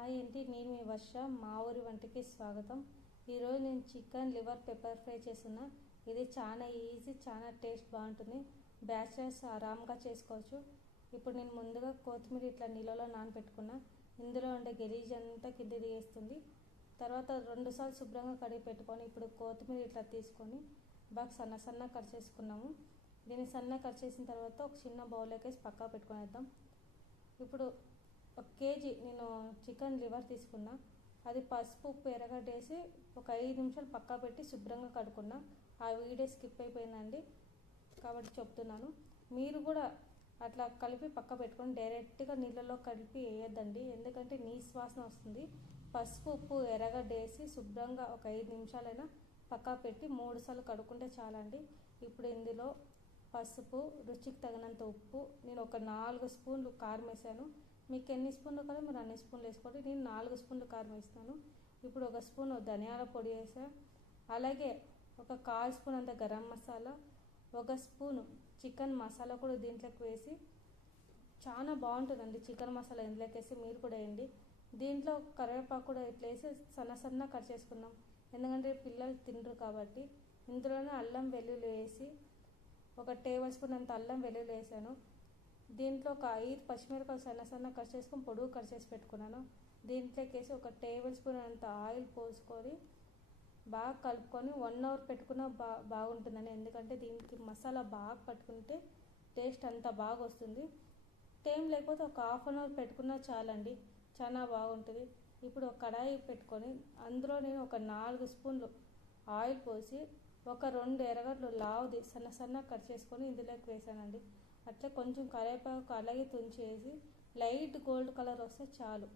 Hi ఏంటి, నేను మీ వర్ష. మా ఊరి వంటకి స్వాగతం. ఈరోజు నేను చికెన్ లివర్ పెప్పర్ ఫ్రై చేస్తున్నా. ఇది చాలా ఈజీ, చాలా టేస్ట్ బాగుంటుంది. బ్యాచిలర్స్ ఆరాంగా చేసుకోవచ్చు. ఇప్పుడు నేను ముందుగా కొత్తిమీర ఇట్లా నీళ్ళలో నానబెట్టుకున్నా. ఇందులో ఉండే గలీజ్ అంతా కింద తీయేస్తుంది. తర్వాత 2 సార్లు శుభ్రంగా కడిగి పెట్టుకొని ఇప్పుడు కొత్తిమీర ఇట్లా తీసుకొని బాగా సన్న కట్ చేసుకున్నాము. దీన్ని సన్న కట్ చేసిన తర్వాత ఒక చిన్న బౌల్లోకి వేసి పక్కా పెట్టుకునేద్దాం. ఇప్పుడు 1 కేజీ నేను చికెన్ లివర్ తీసుకున్నా. అది పసుపు ఉప్పు ఎర్రగడ్డేసి ఒక 5 నిమిషాలు పక్కా పెట్టి శుభ్రంగా కడుక్కున్నా. ఆ వీడియో స్కిప్ అయిపోయిందండి కాబట్టి చెప్తున్నాను. మీరు కూడా అట్లా కలిపి పక్క పెట్టుకొని డైరెక్ట్గా నీళ్ళలో కలిపి వేయొద్దండి, ఎందుకంటే నీసు వాసన వస్తుంది. పసుపు ఉప్పు ఎర్రగడ్డ వేసి శుభ్రంగా ఒక 5 నిమిషాలైనా పక్కా పెట్టి 3 సార్లు కడుక్కుంటే చాలండి. ఇప్పుడు ఇందులో పసుపు, రుచికి తగినంత ఉప్పు, నేను ఒక 4 స్పూన్లు కారం వేసాను. మీకు ఎన్ని స్పూన్లు కావాలో మీరు అన్ని స్పూన్లు వేసుకోండి. నేను 4 స్పూన్లు కారం వేస్తాను. ఇప్పుడు 1 స్పూన్ ధనియాల పొడి వేసా. అలాగే ఒక 1/4 స్పూన్ అంత గరం మసాలా, 1 స్పూన్ చికెన్ మసాలా కూడా దీంట్లోకి వేసి చాలా బాగుంటుందండి. చికెన్ మసాలా ఇందులోకి వేసి మీరు కూడా వేయండి. దీంట్లో కరివేపాకు కూడా ఇట్లా వేసి సన్న కట్ చేసుకున్నాం, ఎందుకంటే పిల్లలు తినరు కాబట్టి. ఇందులోనే అల్లం వెల్లుల్లి వేసి 1 టేబుల్ స్పూన్ అంత అల్లం వెల్లుల్లి వేసాను. దీంట్లో ఒక 5 పచ్చిమిరపకాయలు సన్న కట్ చేసుకొని పొడుగు కట్ చేసి పెట్టుకున్నాను. దీంట్లోకి వేసి 1 టేబుల్ స్పూన్ అంత ఆయిల్ పోసుకొని బాగా కలుపుకొని 1 అవర్ పెట్టుకున్న బాగుంటుందని, ఎందుకంటే దీనికి మసాలా బాగా పట్టుకుంటే టేస్ట్ అంత బాగా వస్తుంది. టైం లేకపోతే ఒక 1/2 అవర్ పెట్టుకున్నా చాలండి, చాలా బాగుంటుంది. ఇప్పుడు ఒక కడాయి పెట్టుకొని అందులో నేను ఒక 4 స్పూన్లు ఆయిల్ పోసి ఒక 2 ఎర్రగడ్డలు లావుది సన్న కట్ చేసుకొని ఇందులోకి వేసానండి. అట్లా కొంచెం కరివేపాకు అలాగే తుంచేసి లైట్ గోల్డ్ కలర్ వస్తే చాలు.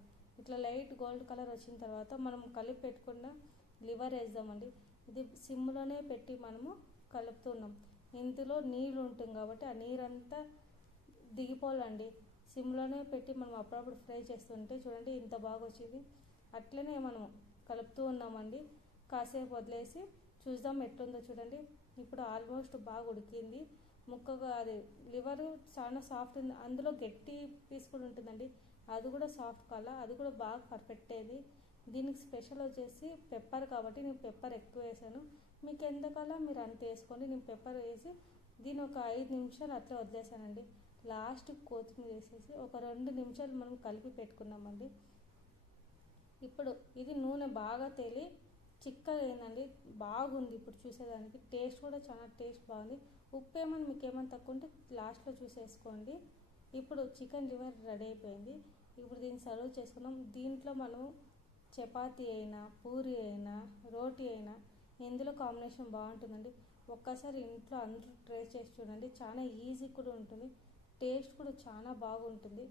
ఇట్లా లైట్ గోల్డ్ కలర్ వచ్చిన తర్వాత మనం కలిపి పెట్టుకున్న లివర్ వేద్దామండి. ఇది సిమ్లోనే పెట్టి మనము కలుపుతున్నాం. ఇందులో నీళ్ళు ఉంటుంది కాబట్టి ఆ నీరంతా దిగిపోవాలండి. సిమ్లోనే పెట్టి మనం అప్పుడప్పుడు ఫ్రై చేస్తుంటే చూడండి ఇంత బాగా వచ్చింది. అట్లనే మనం కలుపుతూ ఉన్నామండి. కాసేపు వదిలేసి చూద్దాం ఎట్లుందో చూడండి. ఇప్పుడు ఆల్మోస్ట్ బాగా ఉడికింది. ముక్కగా అది లివర్ చాలా సాఫ్ట్ ఉంది. అందులో గట్టి పీస్ కూడా ఉంటుందండి, అది కూడా సాఫ్ట్ కాల, అది కూడా బాగా పర్ఫెక్ట్ అయ్యింది. దీనికి స్పెషల్ వచ్చేసి పెప్పర్ కాబట్టి నేను పెప్పర్ ఎక్కువ వేసాను. మీకు ఎంత కావాలో మీరు అంత వేసుకోండి. నేను పెప్పర్ వేసి దీన్ని ఒక 5 నిమిషాలు అట్లా వదిలేసానండి. లాస్ట్ కొత్తిమీర వేసేసి ఒక 2 నిమిషాలు మనం కలిపి పెట్టుకున్నామండి. ఇప్పుడు ఇది నూనె బాగా తేలి చిక్కగా అయిందండి, బాగుంది. ఇప్పుడు చూసేదానికి టేస్ట్ కూడా చాలా టేస్ట్ బాగుంది. ఉప్పు ఏమైనా మీకు ఏమైనా తక్కువ ఉంటే లాస్ట్లో చూసేసుకోండి. ఇప్పుడు చికెన్ లివర్ రెడీ అయిపోయింది. ఇప్పుడు దీన్ని సర్వ్ చేసుకున్నాం. దీంట్లో మనం చపాతీ అయినా పూరి అయినా రోటీ అయినా ఇందులో కాంబినేషన్ బాగుంటుందండి. ఒక్కసారి ఇంట్లో అందరూ ట్రై చేసి చూడండి, చాలా ఈజీ కూడా ఉంటుంది, టేస్ట్ కూడా చాలా బాగుంటుంది.